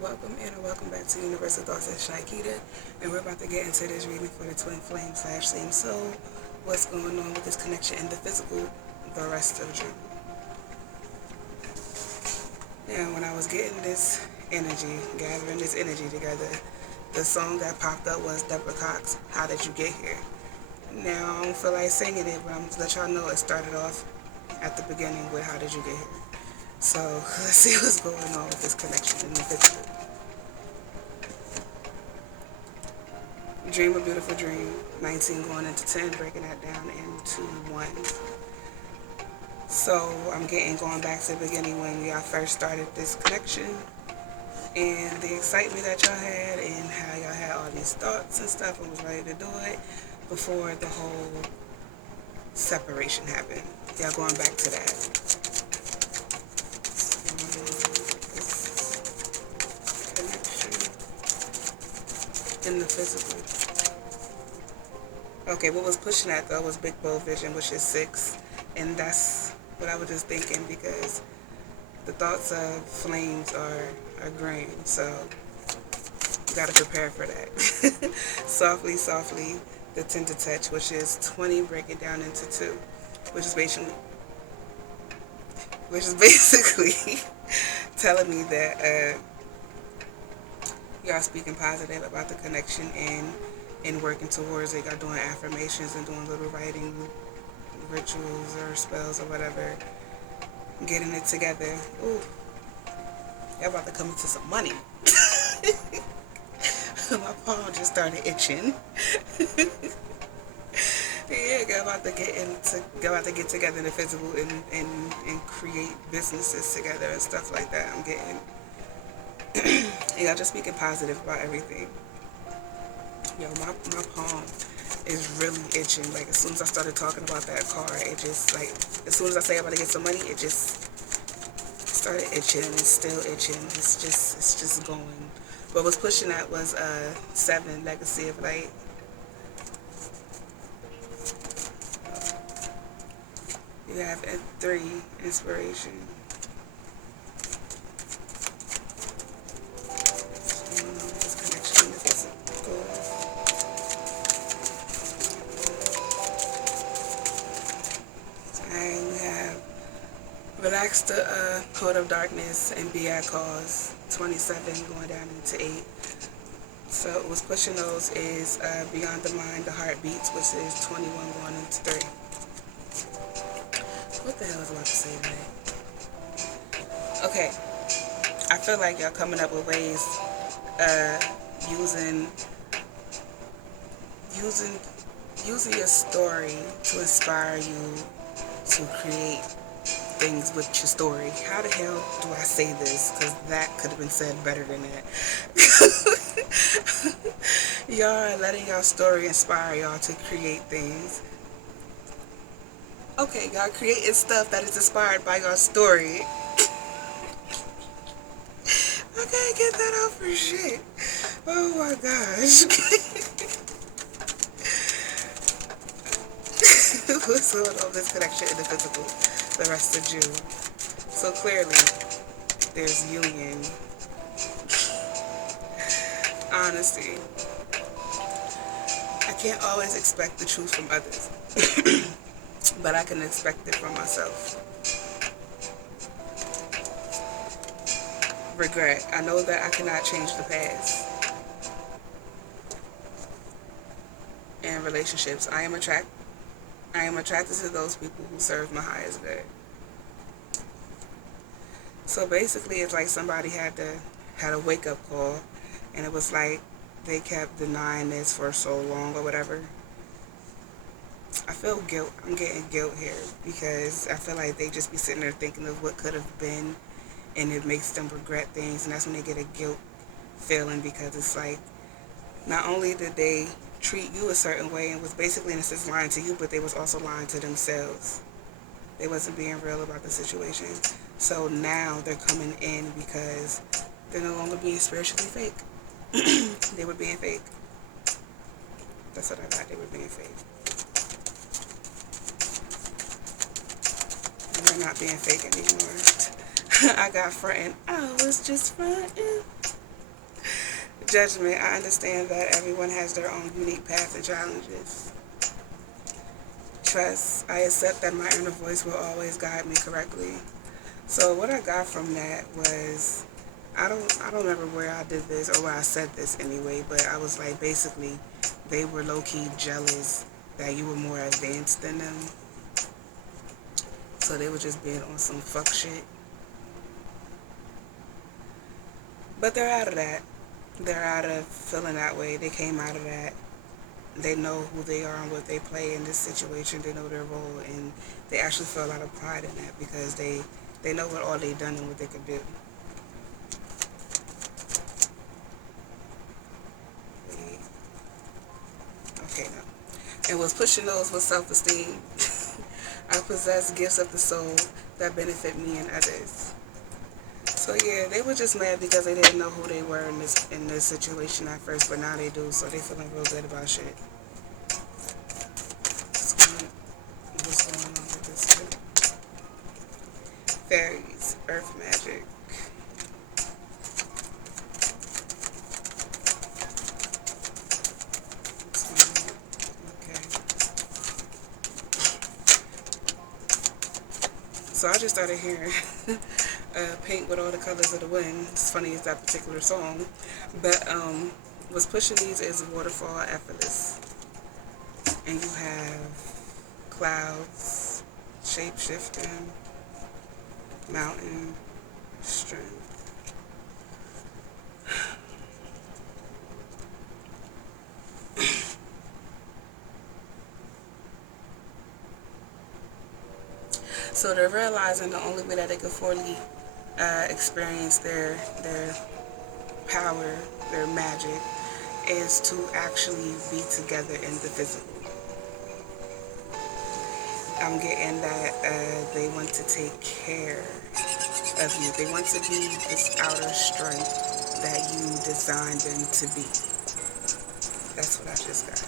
Welcome back to Universal Thoughts with Shaikita, and we're about to get into this reading for the twin flame / same soul. What's going on with this connection in the physical the rest of June? Now, when I was getting this energy, gathering this energy together, the song that popped up was Deborah Cox, How Did You Get Here? Now, I don't feel like singing it, but I'm going to let y'all know it started off at the beginning with How Did You Get Here? So, let's see what's going on with this connection in the physical. Dream a beautiful dream. 19 going into 10, breaking that down into 1. So I'm going back to the beginning when y'all first started this connection and the excitement that y'all had and how y'all had all these thoughts and stuff and was ready to do it before the whole separation happened. Y'all going back to that. Connection in the physical. Okay, what was pushing that though was Big Bold Vision, which is 6, and that's what I was just thinking because the thoughts of flames are green, so you gotta prepare for that. Softly, softly, the tender touch, which is 20, break it down into 2, which is basically telling me that y'all speaking positive about the connection and working towards it. Y'all doing affirmations and doing little writing rituals or spells or whatever. Getting it together. Ooh. Y'all about to come into some money. My palm just started itching. Yeah, y'all about to get together in the physical and create businesses together and stuff like that. I'm getting y'all just speaking positive about everything. Yo, my palm is really itching. Like, as soon as I started talking about that car, it just, like, as soon as I say I'm about to get some money, it just started itching, and it's still itching. It's just going. What was pushing that was 7, Legacy of Light. You have 3, Inspiration. Relax the Code of Darkness and be at cause. 27 going down into 8. So what's pushing those is Beyond the Mind, the Heartbeats, which is 21 going into 3. What the hell was I about to say today? Okay, I feel like y'all coming up with ways using your story to inspire you to create things with your story. How the hell do I say this? Because that could have been said better than that. Y'all are letting y'all story inspire y'all to create things. Okay, y'all creating stuff that is inspired by your story. I can't get that out for shit. Oh my gosh. What's going on with this connection in the physical the rest of June? So clearly, there's union. Honesty. I can't always expect the truth from others, but I can expect it from myself. Regret. I know that I cannot change the past. And relationships. I am attracted to those people who serve my highest good. So basically, it's like somebody had a wake up call, and it was like they kept denying this for so long or whatever. I feel guilt. I'm getting guilt here because I feel like they just be sitting there thinking of what could have been, and it makes them regret things, and that's when they get a guilt feeling because it's like not only did they treat you a certain way and was basically in a sense lying to you, but they was also lying to themselves. They wasn't being real about the situation. So now they're coming in because they're no longer being spiritually fake. They were being fake. That's what I got. They were being fake. And they're not being fake anymore. I got fronting. I was just fronting. Judgment. I understand that everyone has their own unique path and challenges. Trust. I accept that my inner voice will always guide me correctly. So what I got from that was, I don't remember where I did this or where I said this anyway, but I was like, basically they were low-key jealous that you were more advanced than them. So they were just being on some fuck shit. But they're out of that. They're out of feeling that way. They came out of that. They know who they are and what they play in this situation. They know their role, and they actually feel a lot of pride in that because they know what all they done and what they could do. Okay, no. And was pushing those with self-esteem. I possess gifts of the soul that benefit me and others. So yeah, they were just mad because they didn't know who they were in this situation at first, but now they do, so they feeling real good about shit. What's going on with this shit? Fairies, earth magic. Okay. So I just started hearing Paint with All the Colors of the Wind. It's funny, it's that particular song. But what's pushing these is waterfall effortless. And you have clouds, shape-shifting, mountain, strength. So they're realizing the only way that they could fully experience their power, their magic, is to actually be together in the physical. I'm getting that they want to take care of you. They want to be this outer strength that you designed them to be. That's what I just got.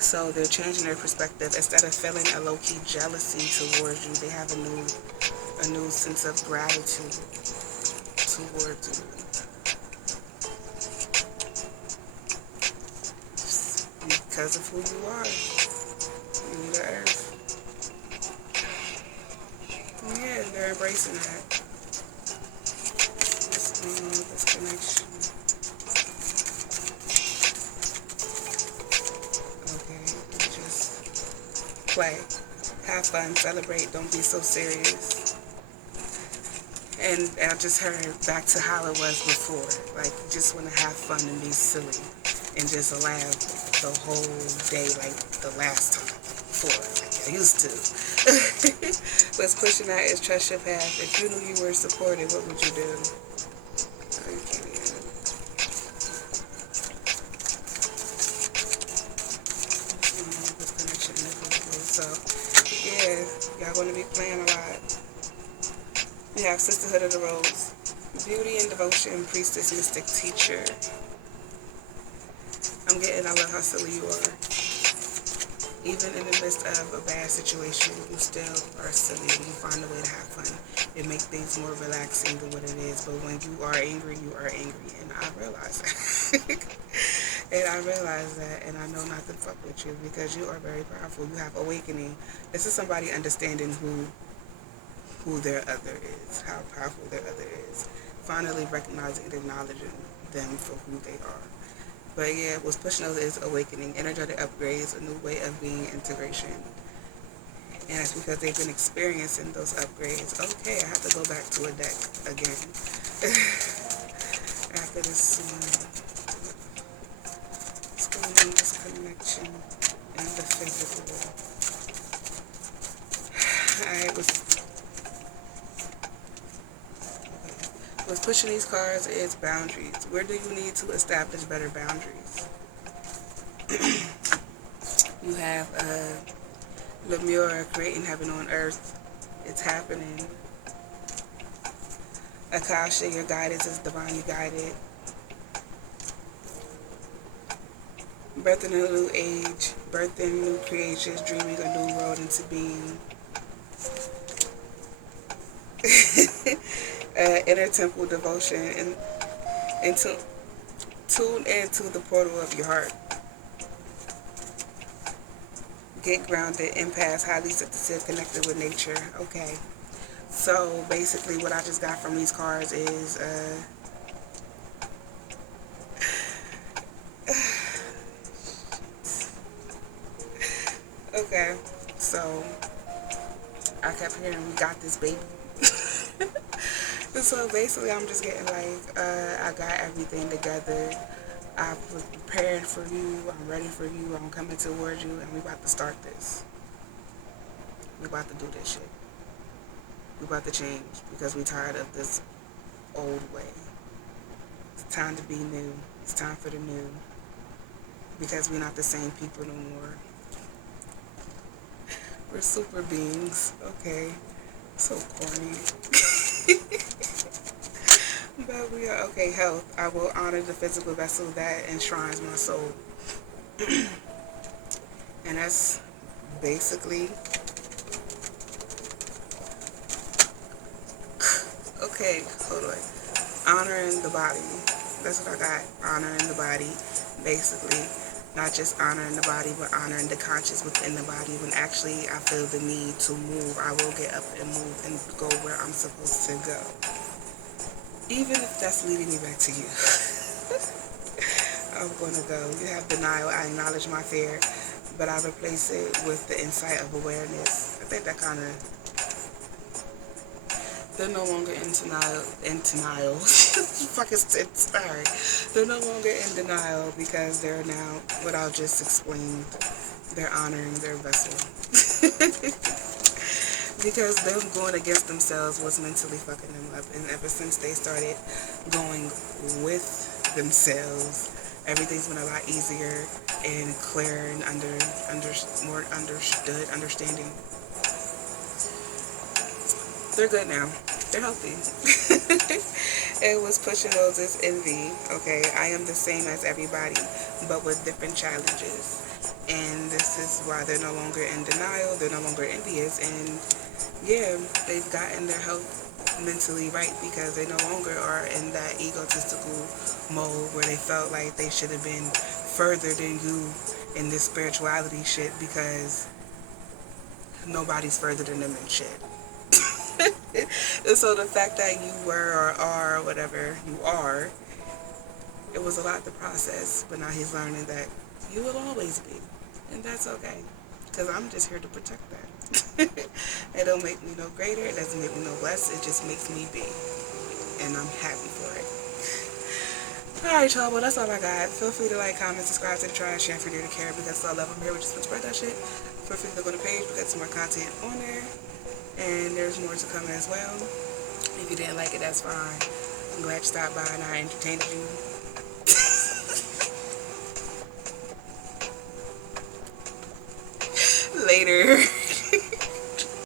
So they're changing their perspective. Instead of feeling a low-key jealousy towards you, they have a new sense of gratitude towards you. Because of who you are. You the earth. Yeah, they're embracing that. What's going on with this connection? Okay, just play. Have fun, celebrate, don't be so serious. And I just heard back to how it was before. Like, you just want to have fun and be silly and just laugh the whole day like the last time before, like I used to. What's pushing that is trust your path. If you knew you were supported, what would you do? Oh, you can't even. This connection is so, yeah, y'all going to be playing a lot. We have Sisterhood of the Rose, Beauty and Devotion, Priestess, Mystic, Teacher. I'm getting, I love how silly you are. Even in the midst of a bad situation, you still are silly. You find a way to have fun. It makes things more relaxing than what it is. But when you are angry, you are angry. And I realize that. And I realize that. And I know not to fuck with you because you are very powerful. You have awakening. This is somebody understanding who their other is, how powerful their other is. Finally recognizing and acknowledging them for who they are. But yeah, what's pushing us is awakening, energetic upgrades, a new way of being, integration. And it's because they've been experiencing those upgrades. Okay, I have to go back to a deck again. After this one. What's going on with this connection and the physical? What's pushing these cards is boundaries. Where do you need to establish better boundaries? You have Lemure, creating heaven on earth. It's happening. Akasha, your guidance is divinely guided. Birthing a new age, birthing new creations, dreaming a new world into being. Inner temple devotion and into Tune into the portal of your heart. Get grounded, empath, highly sensitive, connected with nature. Okay. So basically what I just got from these cards is okay. So I kept hearing we got this baby. So basically I'm just getting like I got everything together. I was prepared for you. I'm ready for you. I'm coming towards you, and we about to start this. We about to do this shit. We about to change because we tired of this old way. It's time to be new. It's time for the new. Because we're not the same people no more. We're super beings. Okay. So corny. But we are okay. Health. I will honor the physical vessel that enshrines my soul. And that's basically okay. Hold on. Honoring the body. That's what I got. Honoring the body. Basically, not just honoring the body, but honoring the conscious within the body. When actually I feel the need to move, I will get up and move and go where I'm supposed to go. Even if that's leading me back to you. I'm going to go. You have denial. I acknowledge my fear, but I replace it with the insight of awareness. I think that kind of... They're no longer in denial. Fuck, it's inspired. They're no longer in denial because they're now, what I just explained, they're honoring their vessel. Because them going against themselves was mentally fucking them up. And ever since they started going with themselves, everything's been a lot easier and clearer and more understood, understanding. They're good now. They're healthy. It was pushing those is envy. Okay, I am the same as everybody, but with different challenges. And this is why they're no longer in denial. They're no longer envious. And yeah, they've gotten their health mentally right because they no longer are in that egotistical mode where they felt like they should have been further than you in this spirituality shit because nobody's further than them and shit. And so the fact that you were or are or whatever you are, it was a lot to process, but now he's learning that you will always be, and that's okay, because I'm just here to protect that. It don't make me no greater, it doesn't make me no less, it just makes me be, and I'm happy for it. Alright y'all, well that's all I got. Feel free to like, comment, subscribe to the tribe, share if you're new to care, because I love them here, we just want to spread that shit. Feel free to go to the page, we got some more content on there. And there's more to come as well. If you didn't like it, that's fine. I'm glad you stopped by and I entertained you.